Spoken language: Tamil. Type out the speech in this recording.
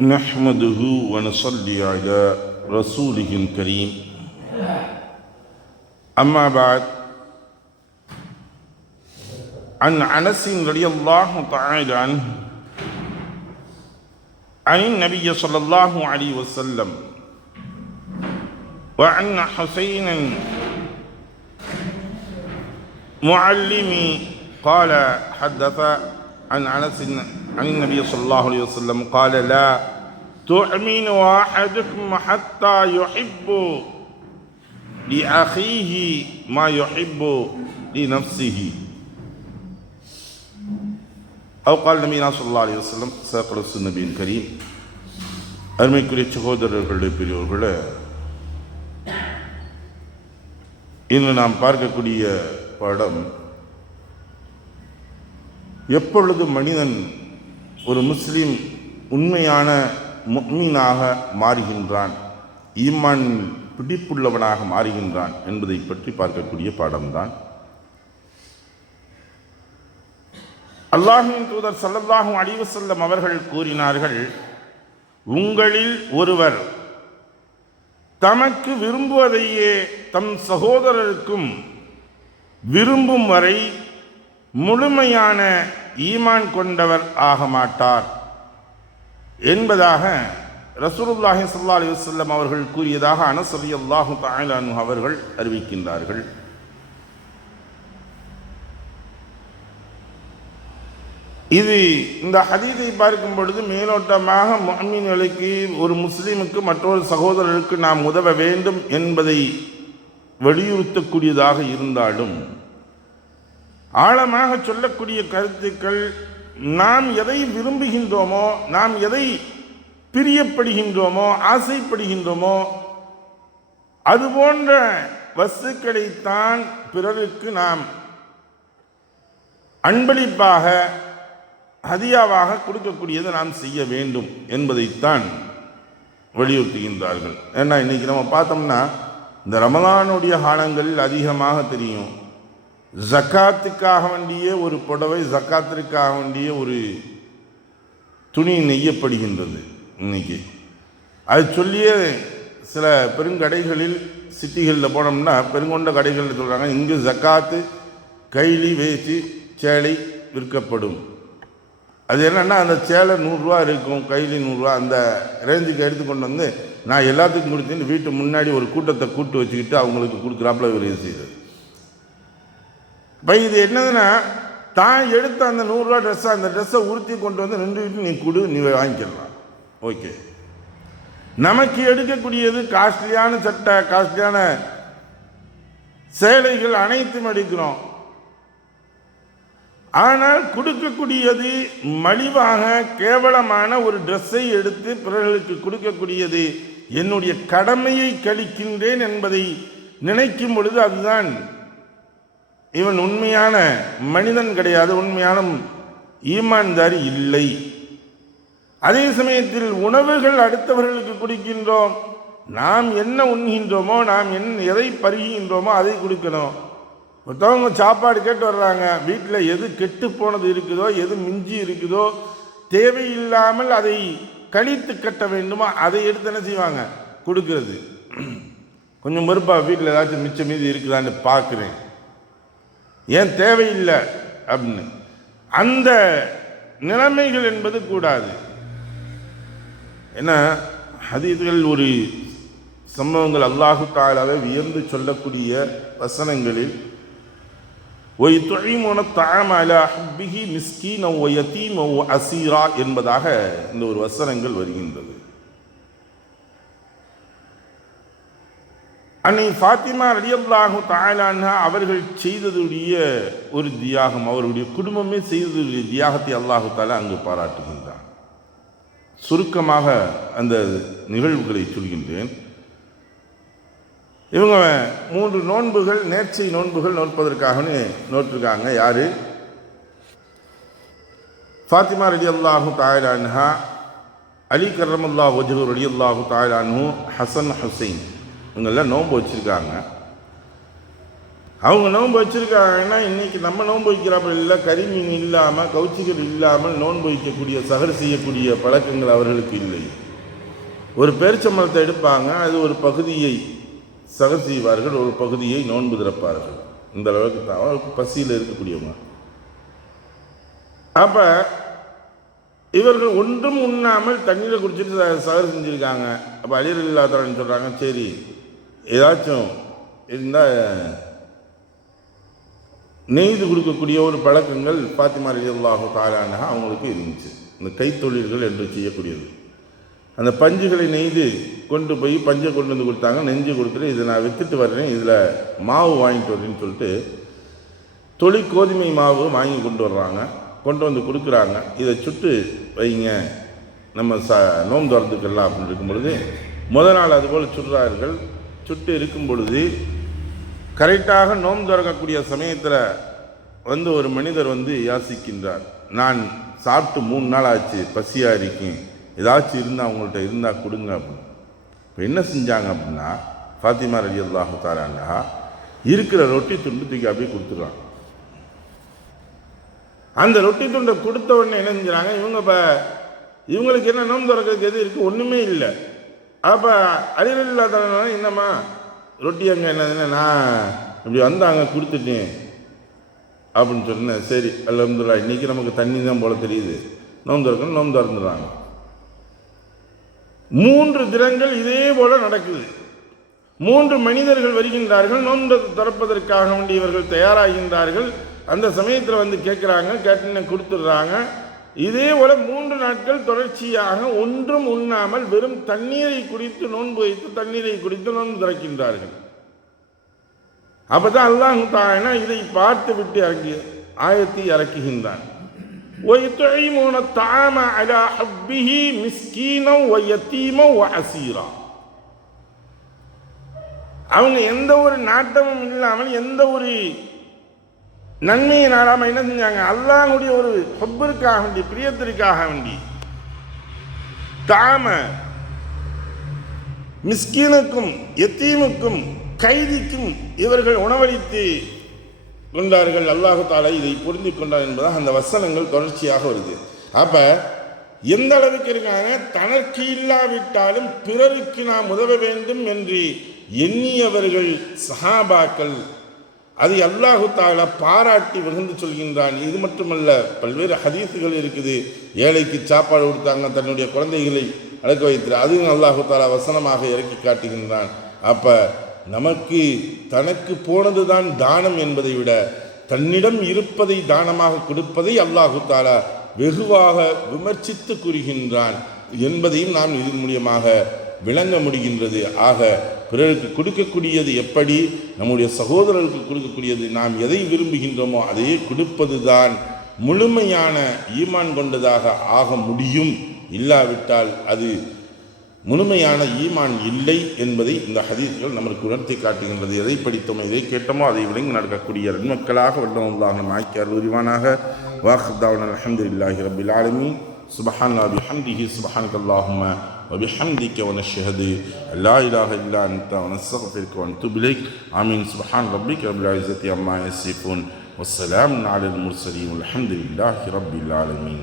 نحمده ونصلي على رسوله الكريم. أما بعد عن أنس رضي الله تعالى عنه عن النبي صلى الله عليه وسلم وعن حسين معلمي قال حدث عن أنس عن النبي صلى الله عليه وسلم قال لا تؤمن احدكم حتى يحب لاخيه ما يحب لنفسه أو قال نبينا صلى الله عليه وسلم ساقل النبي الكريم அருமைக்குரிய சகோதரர்களுடைய பெரியவர்களே இன்று நாம் பார்க்கக்கூடிய படம் எப்பொழுது மனிதன் ஒரு முஸ்லீம் உண்மையான முக்மீனாக மாறுகின்றான் ஈமான் பிடிப்புள்ளவனாக மாறுகின்றான் என்பதை பற்றி பார்க்கக்கூடிய பாடம்தான். அல்லாஹின் தூதர் சல்லல்லாஹு அலிவசல்லம் அவர்கள் கூறினார்கள் உங்களில் ஒருவர் தமக்கு விரும்புவதையே தம் சகோதரருக்கும் விரும்பும் வரை முழுமையான ஈமான் கொண்டவர் ஆக மாட்டார் என்பதாக ரசூலுல்லாஹி சல்லா அலி வல்லம் அவர்கள் கூறியதாக அனசரி அல்லாஹு தாயிலானு அவர்கள் அறிவிக்கின்றார்கள். இது இந்த ஹதீதை பார்க்கும் பொழுது மேலோட்டமாக முஹ்மின்களுக்கு ஒரு முஸ்லீமுக்கு மற்றொரு சகோதரருக்கு நாம் உதவ வேண்டும் என்பதை வலியுறுத்தக்கூடியதாக இருந்தாலும் ஆழமாக சொல்லக்கூடிய கருத்துக்கள் நாம் எதை விரும்புகின்றோமோ நாம் எதை பிரியப்படுகின்றோமோ ஆசைப்படுகின்றோமோ அது போன்ற வஸ்துக்களைத்தான் பிறருக்கு நாம் அன்பளிப்பாக ஹதியாவாக கொடுக்கக்கூடியதை நாம் செய்ய வேண்டும் என்பதைத்தான் வலியுறுத்துகின்றார்கள் ஏன்னா இன்னைக்கு நம்ம பார்த்தோம்னா இந்த ரமலானுடைய காலங்களில் அதிகமாக தெரியும் ஜக்காத்துக்காக வேண்டிய ஒரு புடவை ஜக்காத்திற்காக வேண்டிய ஒரு துணி நெய்யப்படுகின்றது இன்னைக்கு. அது சொல்லியே சில பெருங்கடைகளில் சிட்டிகளில் போனோம்னா பெருங்கொண்ட கடைகளில் சொல்கிறாங்க இங்கு ஜக்காத்து கைலி வேசி சேலை விற்கப்படும். அது என்னென்னா அந்த சேலை நூறுரூவா இருக்கும் கைலி நூறுரூவா அந்த ரேஞ்சுக்கு எடுத்துக்கொண்டு வந்து நான் எல்லாத்துக்கும் கொடுத்தேன்னு வீட்டு முன்னாடி ஒரு கூட்டத்தை கூட்டு வச்சுக்கிட்டு அவங்களுக்கு கொடுக்குறாப்புல ஒரு செய்கிறது இப்போ இது என்னதுன்னா தான் எடுத்த அந்த நூறுரூவா ட்ரெஸ்ஸை அந்த ட்ரெஸ்ஸை உறுத்தி கொண்டு வந்து நின்றுக்கிட்டு நீ கொடு நீ வாங்கிக்கலாம். ஓகே. நமக்கு எடுக்கக்கூடியது காஸ்ட்லியான சட்டை காஸ்ட்லியான சேலைகள் அனைத்தும் எடுக்கிறோம். ஆனால் கொடுக்கக்கூடியது மலிவாக கேவலமான ஒரு ட்ரெஸ்ஸை எடுத்து பிறர்களுக்கு கொடுக்கக்கூடியது என்னுடைய கடமையை கழிக்கின்றேன் என்பதை நினைக்கும் பொழுது அதுதான் இவன் உண்மையான மனிதன் கிடையாது உண்மையான ஈமான்தாரி இல்லை. அதே சமயத்தில் உணவுகள் அடுத்தவர்களுக்கு கொடுக்கின்றோம். நாம் என்ன உண்கின்றோமோ நாம் என் எதை பருகின்றோமோ அதை கொடுக்கணும். ஒருத்தவங்க சாப்பாடு கேட்டு வர்றாங்க வீட்டில் எது கெட்டு போனது இருக்குதோ எது மிஞ்சி இருக்குதோ தேவையில்லாமல் அதை கழித்து கட்ட வேண்டுமோ அதை எடுத்து என்ன செய்வாங்க? கொடுக்கறது. கொஞ்சம் மறுப்பா வீட்டில் ஏதாச்சும் மிச்சம் மீதி இருக்குதான்னு பார்க்குறேன். ஏன் தேவையில்லை அப்படின்னு. அந்த நிலைமைகள் என்பது கூடாது. ஏன்னா ஹதீதுகள் ஒரு சம்பவங்கள் அல்லாஹு தாலாவை வியந்து சொல்லக்கூடிய வசனங்களில் ஒய் தொழிமுன தாமல ஹப்பிஹி மிஸ்கீன் ஒயத்தீம் அசீரா என்பதாக இந்த ஒரு வசனங்கள் வருகின்றது. அன்னை ஃபாத்திமா ரலியல்லாஹு தாலான்ஹா அவர்கள் செய்ததுடைய ஒரு தியாகம் அவருடைய குடும்பமே செய்ததுடைய தியாகத்தை அல்லாஹு தாலா அங்கு பாராட்டுகின்றார் சுருக்கமாக அந்த நிகழ்வுகளை சொல்கின்றேன். இவங்க மூன்று நோன்புகள் நேர்ச்சை நோன்புகள் நோற்பதற்காகவே நோட்டிருக்காங்க. யாரு? ஃபாத்திமா ரலி அல்லாஹு தாயிலான்ஹா அலி கர்ரமுல்லா ஒஜூர் ரலி அல்லாஹு ஹசன் ஹுசைன். இவங்கெல்லாம் நோன்பு வச்சுருக்காங்க. அவங்க நோன்பு வச்சிருக்காங்கன்னா இன்றைக்கி நம்ம நோன்பு வைக்கிறாப்புல இல்லை கரிமீன் இல்லாமல் கவுச்சிகள் இல்லாமல் நோன்பு வைக்கக்கூடிய சகர் செய்யக்கூடிய பழக்கங்கள் அவர்களுக்கு இல்லை. ஒரு பேரிச்சம்பளத்தை எடுப்பாங்க அது ஒரு பகுதியை சகர் செய்வார்கள் ஒரு பகுதியை நோன்பு திறப்பார்கள். இந்த அளவுக்கு தான். பசியில் இருக்கக்கூடியவங்க. அப்போ இவர்கள் ஒன்றும் உண்ணாமல் தண்ணீரை குடிச்சிட்டு சகர் செஞ்சுருக்காங்க. அப்போ அழியல் இல்லாதவன்னு சொல்கிறாங்க சரி. ஏதாச்சும் இருந்தால் நெய்து கொடுக்கக்கூடிய ஒரு பழக்கங்கள் பாத்திமா ரலியல்லாஹு தாலான அவங்களுக்கு இருந்துச்சு. இந்த கைத்தொழில்கள் என்று செய்யக்கூடியது. அந்த பஞ்சுகளை நெய்து கொண்டு போய் பஞ்சை கொண்டு வந்து கொடுத்தாங்க. நெஞ்சு கொடுத்துட்டு இதை நான் வித்துட்டு வர்றேன். இதில் மாவு வாங்கிட்டு வரேன்னு சொல்லிட்டு தொழில் கோதுமை மாவு வாங்கி கொண்டு வர்றாங்க. கொண்டு வந்து கொடுக்குறாங்க. இதை சுட்டு வைங்க. நம்ம ச நோம்பு திறந்துக்கலாம். அப்படின்னு இருக்கும் பொழுது முதல் நாள் அதுபோல் சுடுறார்கள் சுட்டு இருக்கும் பொழுது கரெக்டாக நோன்பு திறக்கக்கூடிய சமயத்தில் வந்து ஒரு மனிதர் வந்து யாசிக்கின்றார். நான் சாப்பிட்டு மூணு நாள் ஆச்சு பசியாக இருக்கேன். ஏதாச்சும் இருந்தால் அவங்கள்ட்ட இருந்தால் கொடுங்க அப்படின்னு. இப்போ என்ன செஞ்சாங்க அப்படின்னா ஃபாத்திமா ரலி அல்லாஹு தாராங்க இருக்கிற ரொட்டி துண்டு தூக்கி அப்படியே கொடுத்துருவாங்க அந்த ரொட்டி துண்டை கொடுத்த உடனே என்ன செஞ்சாங்க இவங்க இப்போ இவங்களுக்கு என்ன நோம் திறக்கிறதுக்கு எது இருக்குது ஒன்றுமே இல்லை. அப்போ அழிவில் என்னம்மா? ரொட்டி அங்கே என்னதுன்னு நான் இப்படி வந்தாங்க கொடுத்துட்டேன். அப்படின்னு சொன்னேன் சரி அல்ஹம்துலில்லாஹ் இன்றைக்கி நமக்கு தண்ணி தான் போல தெரியுது. நோன்பு திறக்கணும் நோன்பு திறந்துடுறாங்க. மூன்று தினங்கள் இதே போல நடக்குது. மூன்று மனிதர்கள் வருகின்றார்கள் நோன்பு திறப்பதற்காக வேண்டி இவர்கள் தயாராகின்றார்கள். அந்த சமயத்தில் வந்து கேட்குறாங்க கேட்டுன்னு கொடுத்துட்றாங்க. இதே போல மூன்று நாட்கள் தொடர்ச்சியாக ஒன்றும் உண்ணாமல் வெறும் தண்ணீரை குடித்து நோன்பு வைத்து தண்ணீரை குடித்து நோன்பு திறக்கின்றார்கள் அப்பதான் அல்லாஹ் தானா இதை பார்த்து விட்டு இறங்கி ஆயத்தை இறக்குகின்றான் وَيُطْعِمُونَ الطَّعَامَ عَلَى حُبِّهِ مِسْكِينًا وَيَتِيمًا وَأَسِيرًا அவங்க எந்த ஒரு நாட்டமும் இல்லாமல் எந்த ஒரு நன்மையை நாடாமல் என்ன செஞ்சாங்க? அல்லாஹுடைய ஒரு ஹொப்பிற்காக வேண்டி பிரியத்திற்காக வேண்டி தாம மிஸ்கீனுக்கும் எத்தீமுக்கும் கைதிக்கும் இவர்கள் உணவளித்து கொண்டார்கள். அல்லாஹு தாலா இதை புரிந்து கொண்டார் என்பதாக அந்த வசனங்கள் தொடர்ச்சியாக வருது. அப்ப எந்த அளவுக்கு இருக்காங்க? தனக்கு இல்லாவிட்டாலும் பிறருக்கு நாம் உதவ வேண்டும் என்று எண்ணியவர்கள் சஹாபாக்கள் அது அல்லாஹு தாலா பாராட்டி வகுந்து சொல்கின்றான். இது மட்டுமல்ல பல்வேறு ஹதீஸுகள் இருக்குது. ஏழைக்கு சாப்பாடு கொடுத்தாங்க தன்னுடைய குழந்தைகளை அடக்க வைத்தார் அதுவும் அல்லாஹு தாலா வசனமாக இறக்கி காட்டுகின்றான். அப்போ நமக்கு தனக்கு போனதுதான் தானம் என்பதை விட தன்னிடம் இருப்பதை தானமாக கொடுப்பதை அல்லாஹு தாலா வெகுவாக விமர்சித்து கூறுகின்றான் என்பதையும் நாம் இதன் மூலியமாக விளங்க முடிகின்றது. ஆக பிறருக்கு கொடுக்கக்கூடியது எப்படி? நம்முடைய சகோதரருக்கு கொடுக்கக்கூடியது நாம் எதை விரும்புகின்றோமோ அதையே கொடுப்பதுதான் முழுமையான ஈமான் கொண்டதாக ஆக முடியும். இல்லாவிட்டால் அது முழுமையான ஈமான் இல்லை என்பதை இந்த ஹதீஸ்கள் நமக்கு உணர்த்தி காட்டுகின்றது. எதை படித்தோமோ எதை கேட்டோமோ அதை விளங்கி நடக்கக்கூடிய நன்மக்களாக வல்லமுல்லாக நம் ஆக்கியார் உரிவானாக. வாஹ்தாவன் அலமதுல்லாஹி ரபில் ஆலமி சுபஹான் பிஹம்திஹி சுபஹான் அல்லாஹும்ம وبحمدك ونشهد لا إله إلا أنت ونستغفرك ونتوب إليك. آمين. سبحان ربك رب العزة عما يصفون. والسلام على المرسلين والحمد لله رب العالمين.